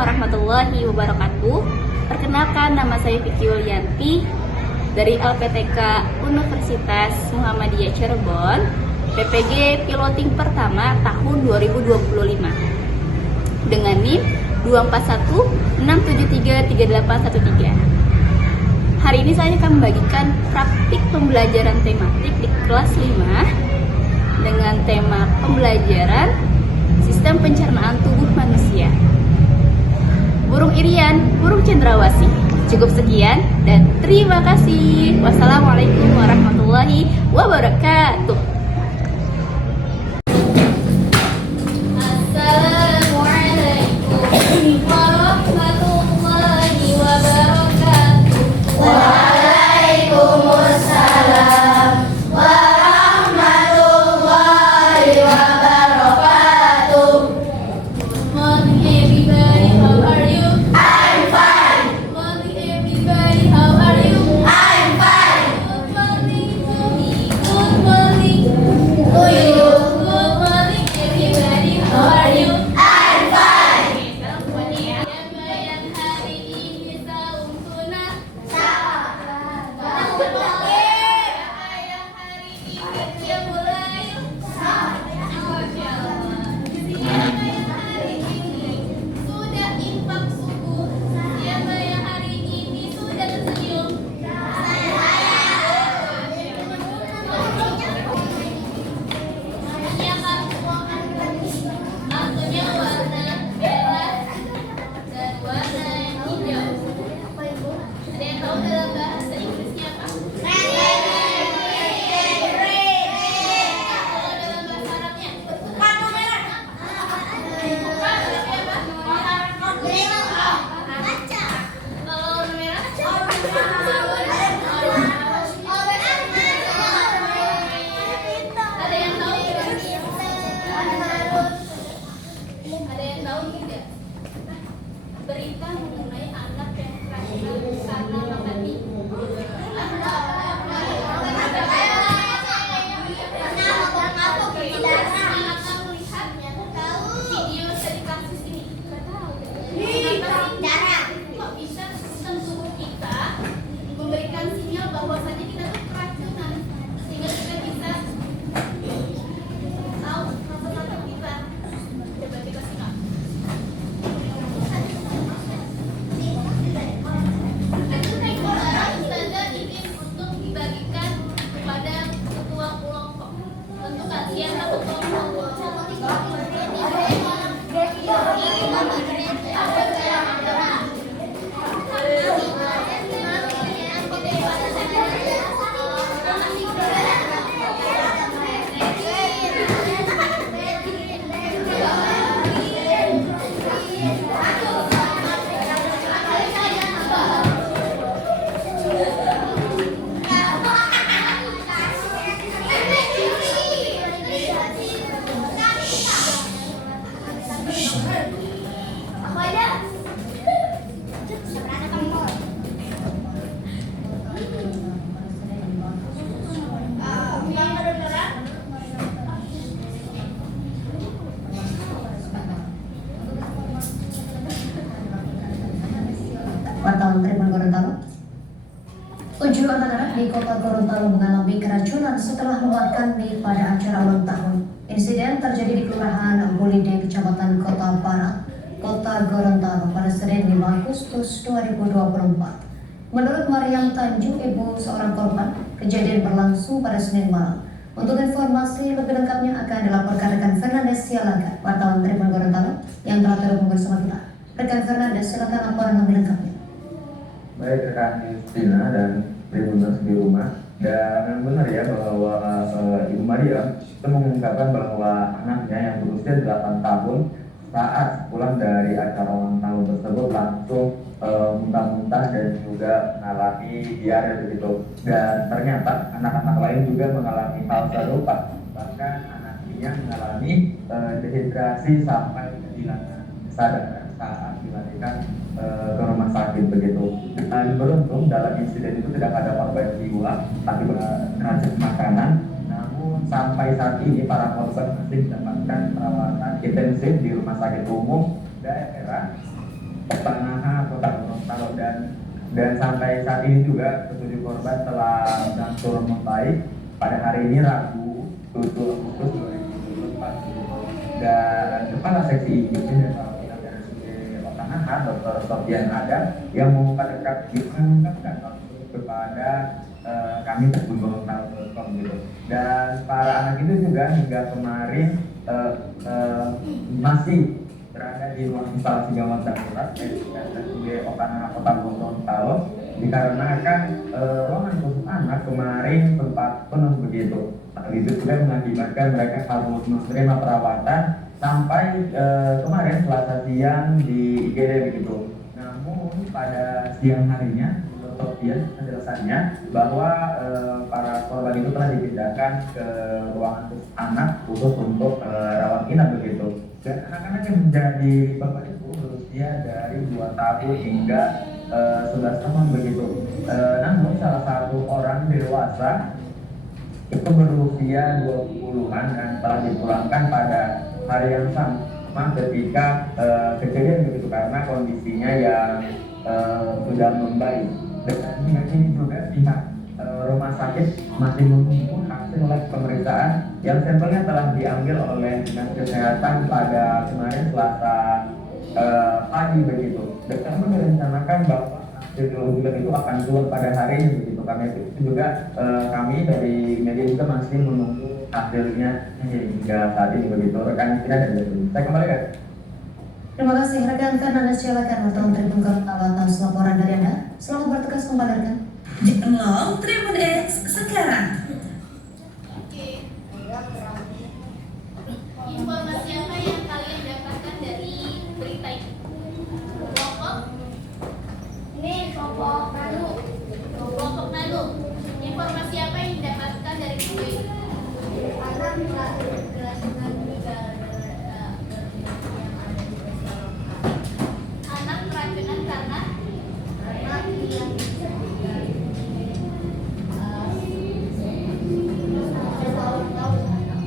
warahmatullahi wabarakatuh. Perkenalkan, nama saya Vicky Yulianti dari LPTK Universitas Muhammadiyah Cirebon, PPG Piloting pertama tahun 2025 dengan NIM 24167338813. Hari ini saya akan membagikan praktik pembelajaran tematik di kelas 5 dengan tema pembelajaran sistem pencernaan tubuh manusia. Burung irian, burung cendrawasih. Cukup sekian dan terima kasih. Wassalamualaikum warahmatullahi wabarakatuh. Assalamualaikum warahmatullahi wabarakatuh. Waalaikumsalam warahmatullahi wabarakatuh. Good morning everybody, how are you? I'm fine. Good morning everybody, how are you? I'm fine. Good morning to me, good morning To you. good morning everybody, how are you? I'm fine. Oke, sekarang semuanya ya. Siapa yang hari ini saum sunnah? Siapa yang hari ini qiyamul lail? Masya Allah. Siapa yang hari ini sudah infak subuh? Siapa yang hari ini sudah tersenyum? Namanya kartunya warna merah dan warna hijau. Ada yang tahu dalam bahasa Inggrisnya apa? Kalau dalam bahasa Arabnya? Kalau warna merah? Ada yang tahu? Ada yang tahu tidak? Berita mengenai anak yang keracunan karena makan mie. Kita akan melihat video dari kasus ini. Nggak tahu. Kok bisa sistem tubuh kita memberikan sinyal bahwasannya kita tuh keracunan sehingga kita bisa tahu masa-masa kita. Coba kita simak. Ustazah izin untuk dibagikan kepada ketua kelompok. Tentukan siapa ketua kelompok. Wartawan Tribun Gorontalo. 7 anak-anak di kota Gorontalo mengalami keracunan setelah memakan mie pada acara ulang tahun. Insiden terjadi di Kelurahan Bulide, Kecamatan Kota Barat, Kota Gorontalo pada Senin 5 Agustus 2024. Menurut Mariam Tanjung, ibu seorang korban, kejadian berlangsung pada Senin malam. Untuk informasi lebih lengkapnya akan dilaporkan rekan Fernandes Sialaga, wartawan Tribun Gorontalo yang telah terhubung bersama kita. Rekan Fernandes, silakan laporan lebih lengkapnya. Baik rekan Justina dan Tribuners di rumah, dan benar ya bahwa Ibu Maria itu mengungkapkan bahwa anaknya yang berusia 8 tahun saat pulang dari acara ulang tahun tersebut langsung muntah-muntah dan juga mengalami diare begitu, dan ternyata anak-anak lain juga mengalami hal serupa, bahkan anaknya mengalami dehidrasi sampai kehilangan kesadaran saat dilarikan ke rumah sakit begitu. Dan beruntung dalam insiden itu tidak ada korban jiwa, tapi transit makanan. Namun sampai saat ini para korban masih mendapatkan perawatan intensif di rumah sakit umum daerah Opanaha, Kota Gorontalo, dan sampai saat ini juga ketujuh korban telah berangsur membaik pada hari ini Rabu 7 Agustus 2024. Dan kepala seksi IGD dan perwakilan RSUD Opanaha Dr. Sofian Adam yang mengungkapkan kepada kami tribungorontalo.com gitu. Dan para anak itu juga hingga kemarin masih berada di ruang instalasi gawat darurat RSUD Opanaha Kota Gorontalo dikarenakan ruangan khusus anak kemarin sempat penuh begitu. Hal itu juga mengakibatkan mereka harus menerima perawatan sampai kemarin Selasa siang di IGD begitu. Namun pada siang harinya Sofian penjelasannya bahwa para korban itu telah dipindahkan ke ruangan khusus anak khusus untuk rawat inap begitu. Dan anak-anak yang menjadi korban itu berusia dari 2 tahun hingga 11 tahun begitu. Namun salah satu orang dewasa itu berusia 20-an dan telah dipulangkan pada hari yang sama ketika kejadian begitu karena kondisinya yang sudah membaik. Dan hingga kini juga pihak rumah sakit masih menunggu hasil lab pemeriksaan yang sampelnya telah diambil oleh dinas kesehatan pada kemarin Selasa pagi begitu. Dan kami merencanakan bahwa hasil lab itu akan keluar pada hari ini begitu. Karena itu juga kami dari media juga masih menunggu hasilnya hingga saat ini begitu. Rekan kita dan saya kembali kan. Terima kasih rekan-rekan, Anda silakan wartawan Tribun Gorontalo atas laporan dari Anda. Selamat bertugas kembali rekan. Download Tribun X sekarang. Oke. Informasi apa yang kalian dapatkan dari berita ini? Kelompok? Ini kelompok Kanu. Kelompok Nalu. Informasi apa yang didapatkan dari video ini? Anak keracunan gara-gara yang ada di Desa lokal. Anak keracunan karena Anak yang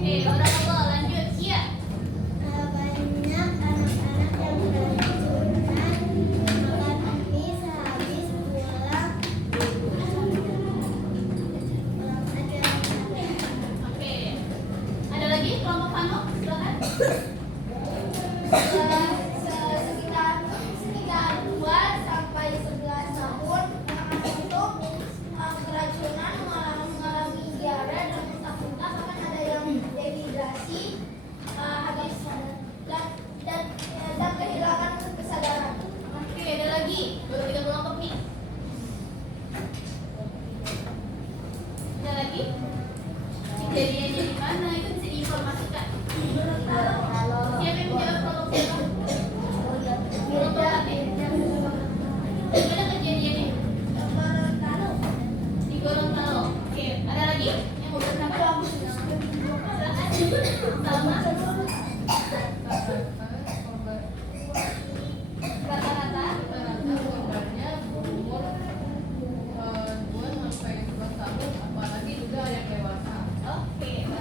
oke, orang tua lanjut. Iya. banyak anak-anak yang keracunan makan mie sehabis pulang acara. Oke. Ada lagi kelompok Pano? Silakan. Sekitar 2 sampai 11 tahun untuk keracunan mengalami diare dan muntah-muntah, bahkan ada yang dehidrasi habis dan kehilangan kesadaran. Oke, ada lagi. Baru 3 kelompok nih. Ada lagi? Kejadiannya di mana? Itu bisa diinformasikan. Siapa yang menjawab kelompok siapa? Kelompok Ati. Di mana kejadiannya? Di Gorontalo. Oke, ada lagi yang mau bertambah? Silakan. Sama. Rata-rata. korbannya berumur 2 sampai 11 tahun, apalagi juga yang dewasa. Oke.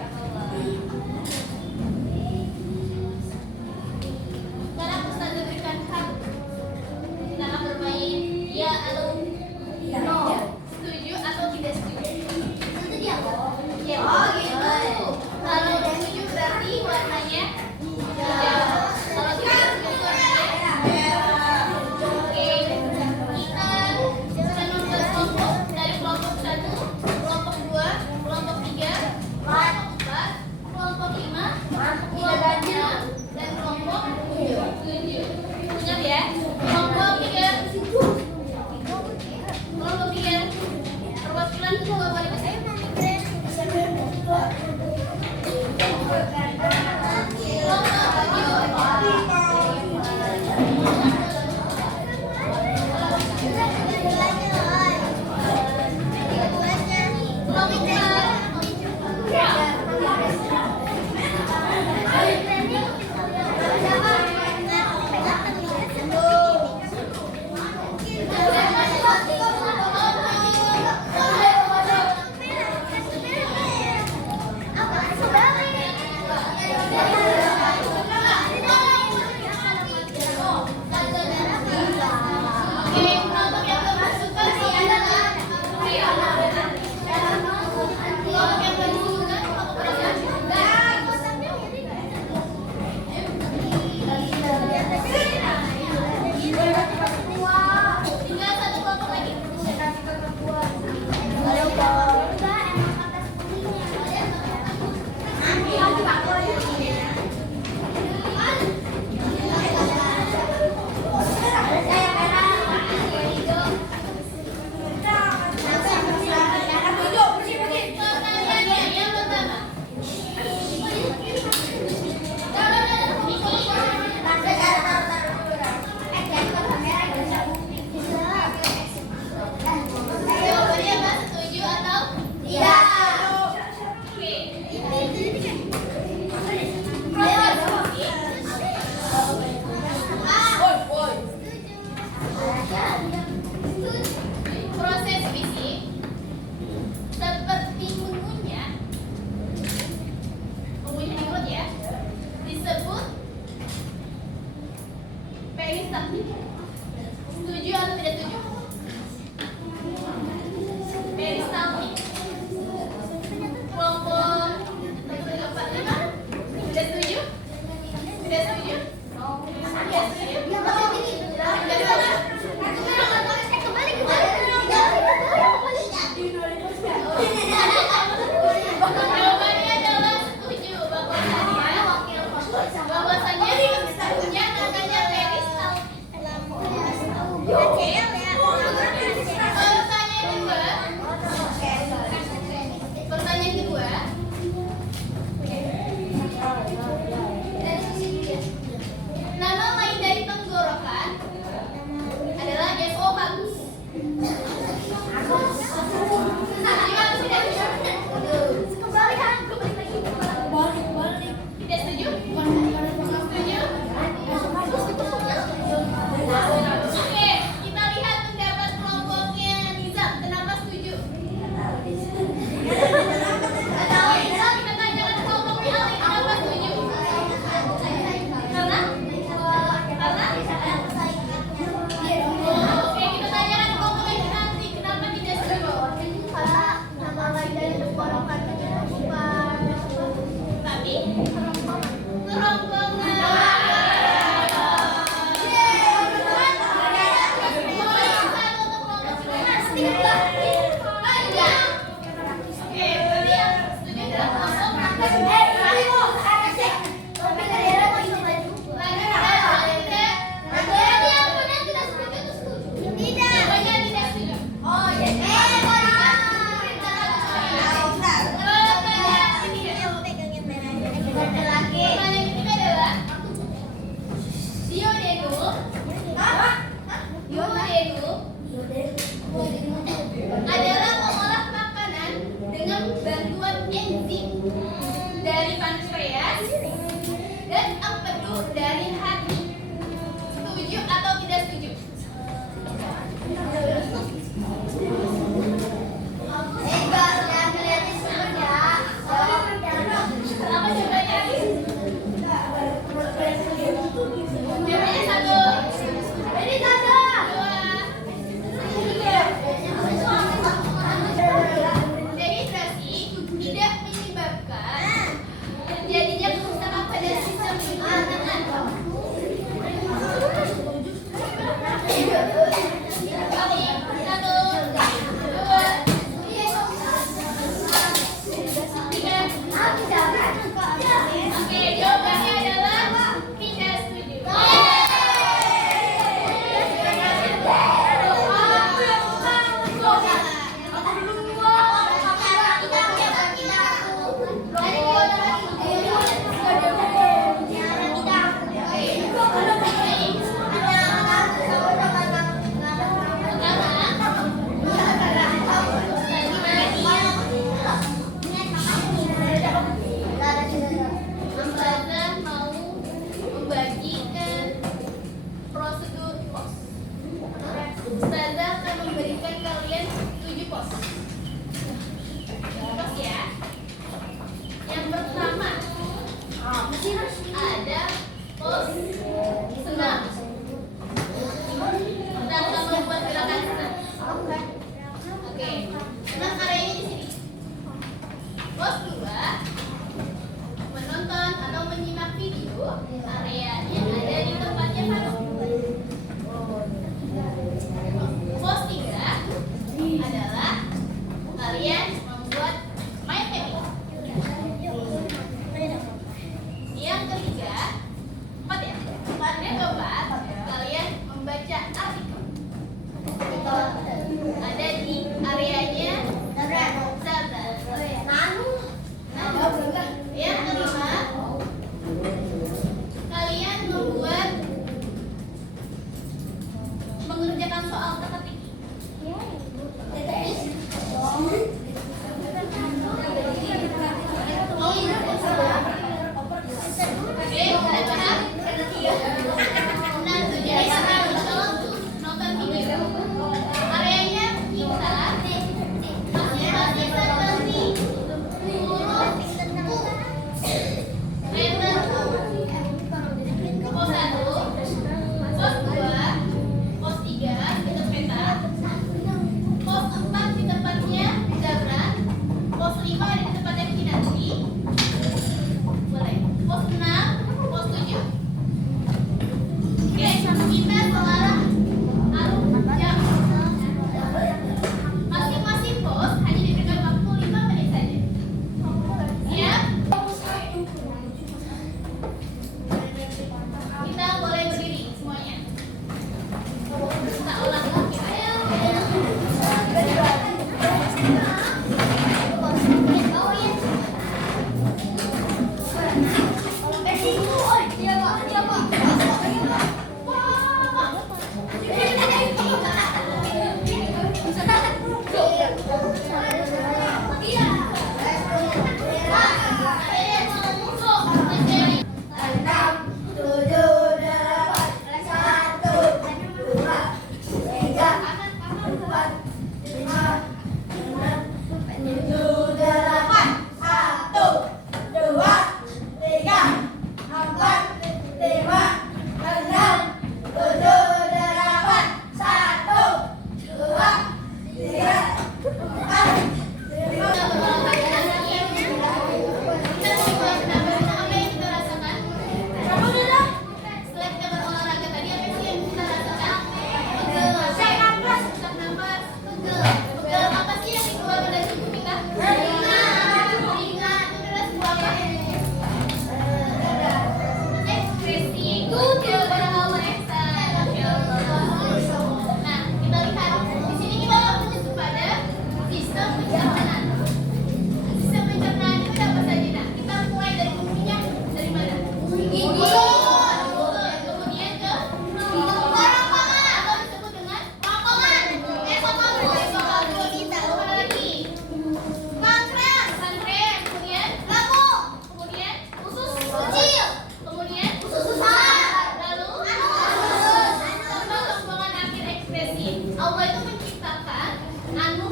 Oke, berarti yang setuju adalah kelompok praktek. Adalah mengolah makanan dengan bantuan enzim dari pankreas dan empedu dari hati. Setuju atau tidak setuju? Apa jawabannya? Jawabannya satu. Jadi satu. Dehidrasi tidak menyebabkan terjadinya kerusakan pada sistem pencernaan. Satu, dua, tiga. Oke, jawabannya adalah tidak setuju. Ustazah mau membagikan prosedur pos. Ustazah akan memberikan kalian 7 pos. Pos ya. Yang pertama ada pos senam. Kita akan membuat gerakan senam. Oke. Senam areanya di sini. Pos 2 menonton atau menyimak video area yang ada di tempatnya Faruk. Pos 3 adalah kalian membuat main happy. Yang ketiga, 4 ya. Yang keempat, kalian membaca artikel. Ada di areanya Zazar. Yang kelima, kalian mengerjakan soal teka-teki.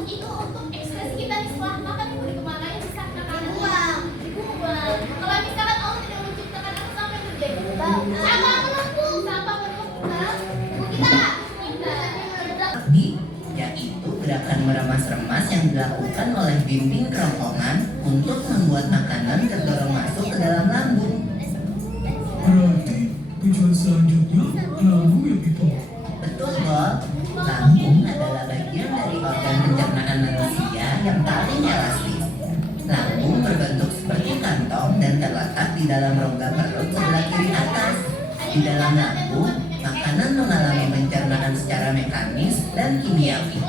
itu untuk ekspresi kita nih setelah makan itu dikemanain bisa dibuang. Kalau misalkan Allah tidak menciptakan itu apa yang terjadi? Sampah menumpuk kita. Yaitu gerakan meremas-remas yang dilakukan oleh dinding kerongkongan untuk membuat makanan terdorong masuk ke dalam lambung. Berarti tujuan selanjutnya lambung ya Pipo? Betul, Bob. Lambung adalah bagian dari organ pencernaan manusia yang paling elastis. Lambung berbentuk seperti kantong dan terletak di dalam rongga perut sebelah kiri atas. Di dalam lambung, makanan mengalami pencernaan secara mekanis dan kimiawi.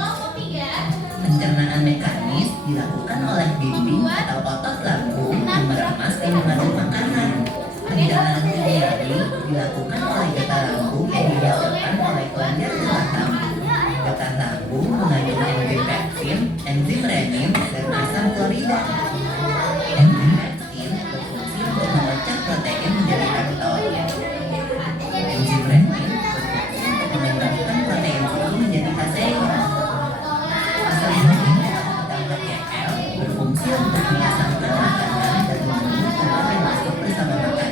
Pencernaan mekanis dilakukan oleh dinding atau otot lambung yang meremas dan mengaduk makanan. Pencernaan kimiawi dilakukan oleh getah lambung yang dihasilkan oleh kelenjar getah lambung. Getah lambung mengandung enzim pepsin, enzim renin, dan asam klorida. Enzim pepsin berfungsi untuk memecah protein menjadi peptol. Enzim renin berfungsi untuk menyebabkan protein itu menjadi kasein. Asam klorida atau HCl berfungsi untuk mengasamkan makanan dan membunuh kuman yang masuk bersama makanan.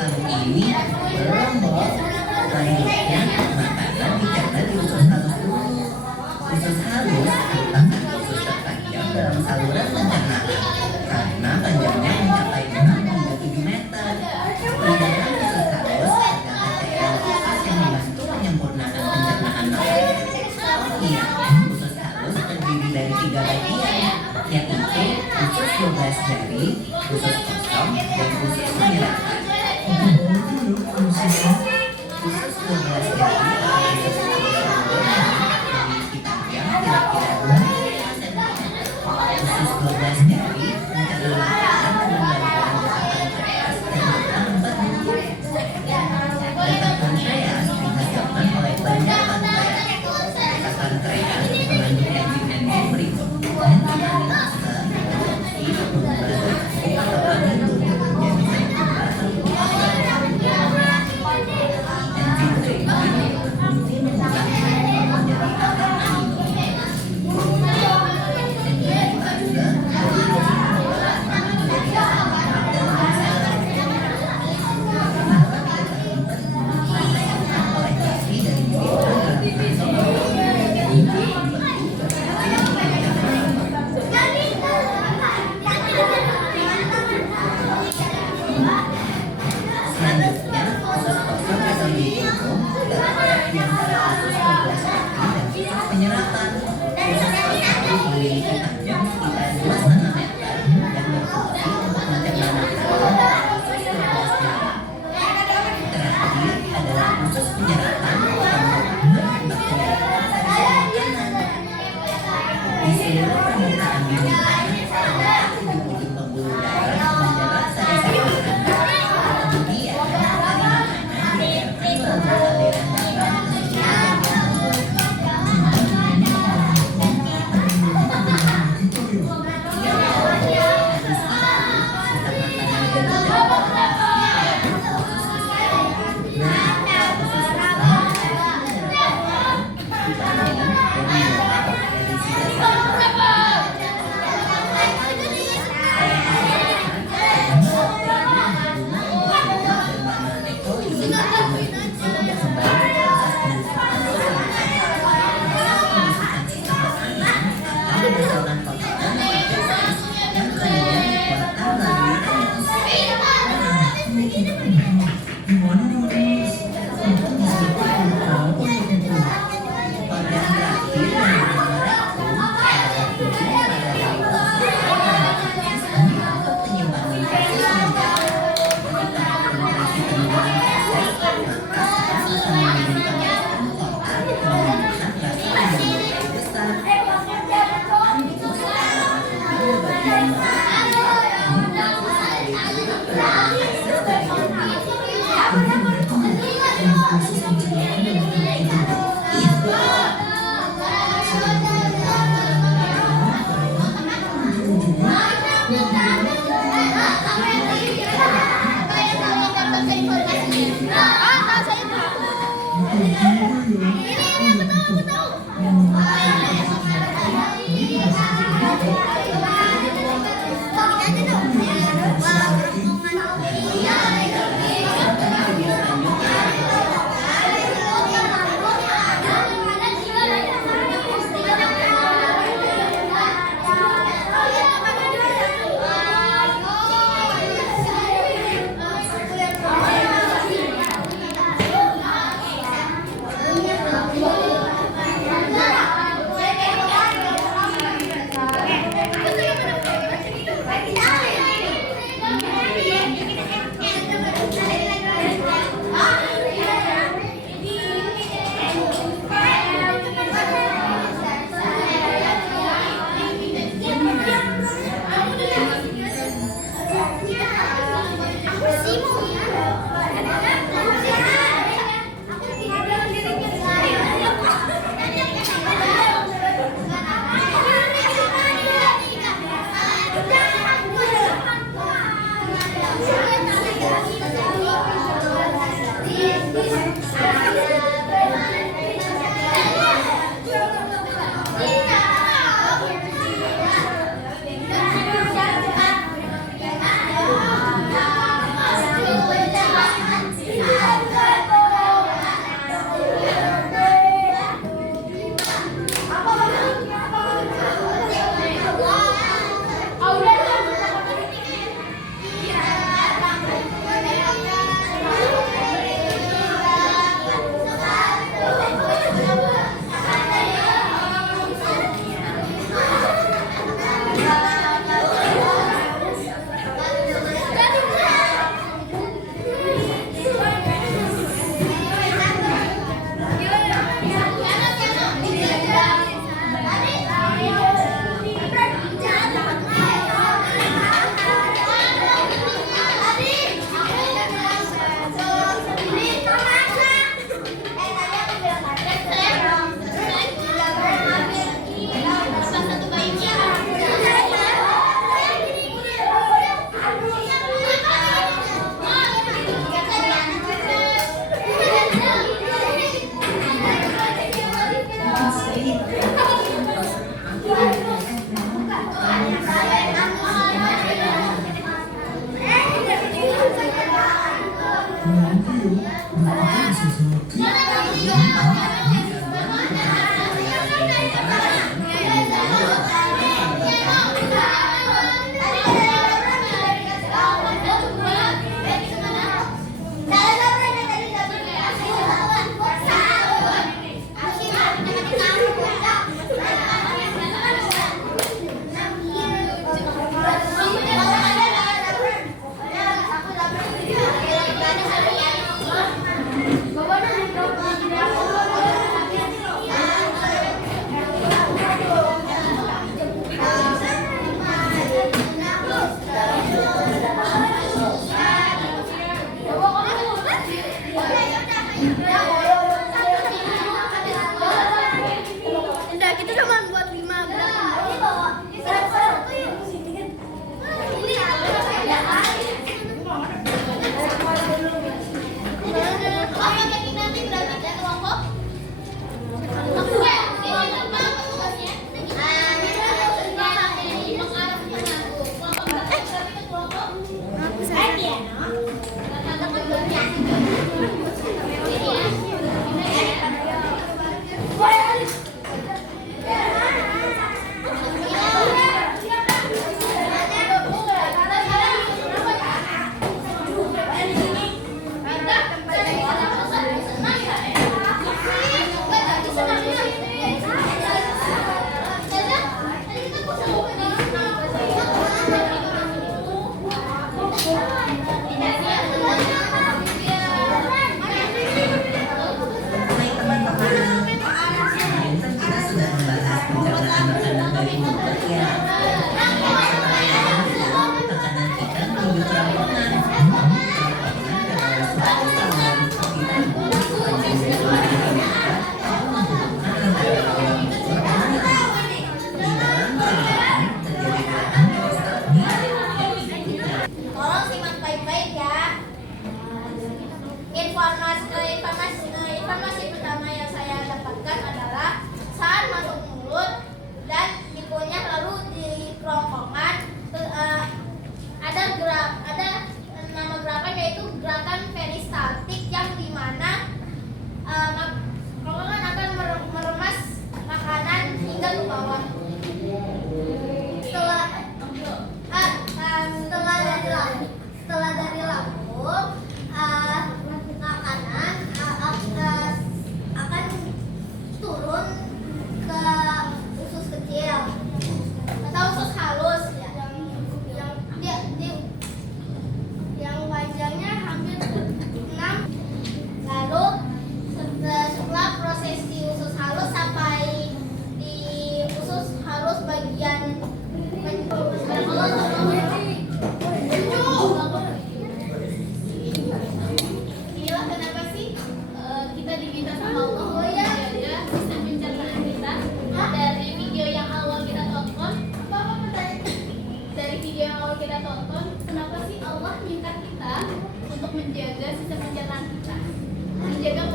Kamu ini belum, Bob. Selanjutnya, makanan dicerna di usus halus dulu. Usus halus merupakan usus terpanjang dalam saluran pencernaan karena panjangnya mencapai 6 hingga 7 meter. Di dalam usus halus ada HCl khusus yang membantu penyempurnaan pencernaan makanan. Oh iya, usus halus terdiri dari 3 bagian, yaitu usus 12 jari, usus kosong, dan usus penyerapan. Usus 12 jari atau usus memiliki panjang kira-kira 2 cm. Usus 12 jari mencerna makanan dengan bantuan getah pankreas dan getah empat buntut. Getah pankreas dihasilkan oleh kelenjar pankreas. Getah pankreas mengandung enzim-enzim berikut: enzim aminase, berfungsi mengubah atau amilum menjadi sel tubular. Enzim renin berfungsi mengubah amilum menjadi asam amino. Enzim fase berfungsi mengubah asam menjadi asam lemak dan glisel. Alat getah empat buntut dihasilkan oleh cavity dan dinding rongga Selanjutnya, usus kosong atau dihitung terletak di antara usus 12 jari dan usus penyerapan. Usus kosong memiliki panjang sekitar 2,5 meter dan berfungsi untuk mencerna makanan usus 12 jari. Terakhir adalah usus penyerapan yang merupakan tempat penyerapan sari-sari makanan. Di seluruh permukaan dunia, terdapat 7 ujung pembuluh darah menyerap sari-sari makanan. Kemudian, sari makanan dibiarkan melalui aliran darah ke seluruh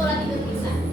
bola tidak bisa.